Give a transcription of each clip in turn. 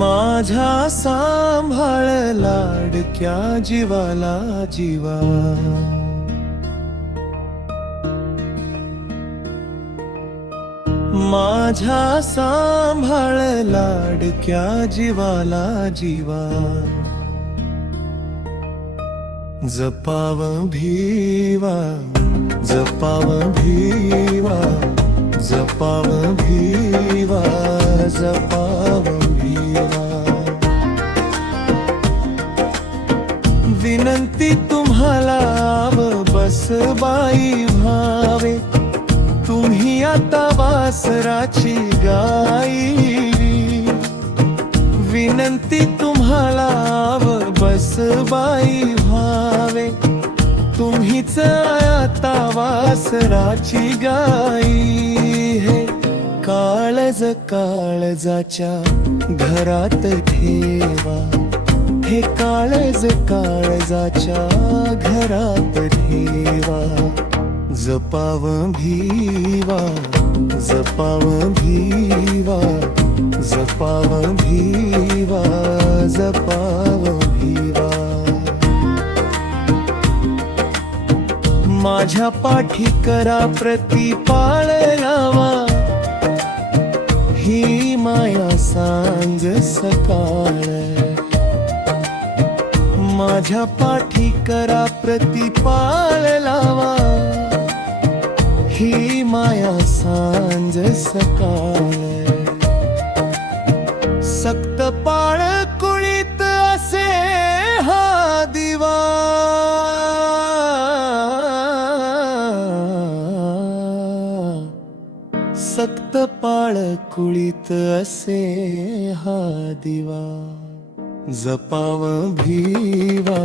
माझ्या सांभाळ लाडक्या जीवाला जीवा, माझ्या सांभाळ लाडक्या जीवाला जीवा, जपाव भीवा, जपाव भीवा, जपाव भीवा, जपाव भीवा. विनंती तुम्हाला बस बाई व्हावे, तुम्ही आता वासराची गाई. विनंती तुम्हाला बस बाई व्हावे, तुम्हीच आता वासराची गाई. हे काळज काळजाच्या घरात ठेवा, हे काळज काळजाच्या घरात ठेवा. जपाव भीवा, जपाव भीवा, जपाव भीवा, जपाव भीवा. माझ्या पाठी करा प्रतिपाळ लावा, ही माया सांज सकाळ. माझ्या पाठी करा प्रतिपाळ लावा, ही माया सांज सकाळ. सक्त पाळ कुळीत असे हा दिवा, सक्त पाळ कुळीत असे हा दिवा. जपाव भीवा,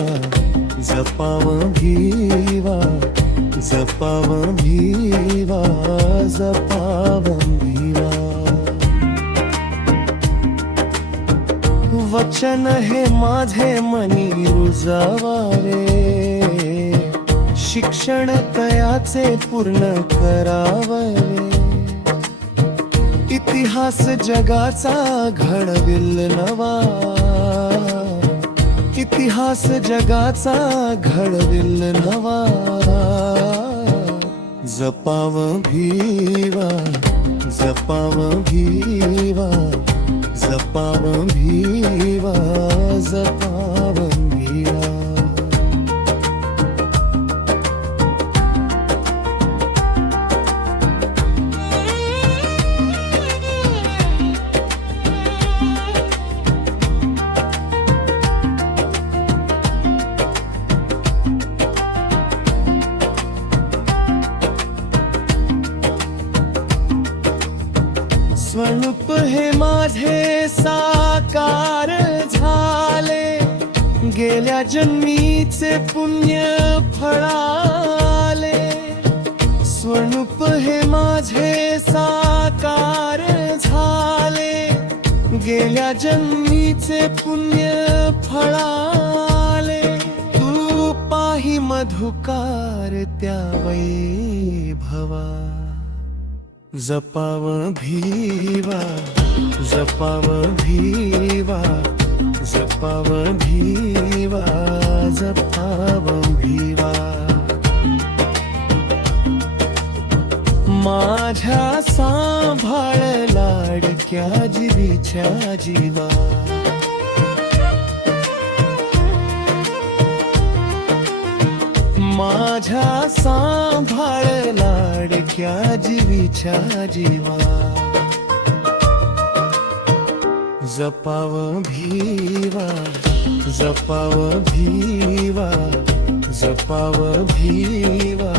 जपाव भीवा, जपाव भीवा, जपाव भीवा. वचन हे माझे मनी रुजावावे, शिक्षण तयाचे पूर्ण करावे. इतिहास जगाचा घडविल नवा, इतिहास जगाचा घडविल नवा. जपाव भीवा, जपाव भीवा, जपाव भीवा, जपाव भीवा. स्वरूप हे माझे साकार झाले, गेल्या जन्मीचे पुण्य फळाले. स्वरूप हे माझे साकार झाले, गेल्या जन्मीचे पुण्य फळाले. तू पाही मधुकार त्या वैभवा. जपाव भीवा, जपाव भीवा, जपाव भीवा, जपाव भीवा. माझ्या सांभाळ लाडक्या जीवीच्या जीवा, माझ्या सांभाळ लाडक्या जीवीच्या जीवा. जपाव भीवा, जपाव भीवा, जपाव भीवा.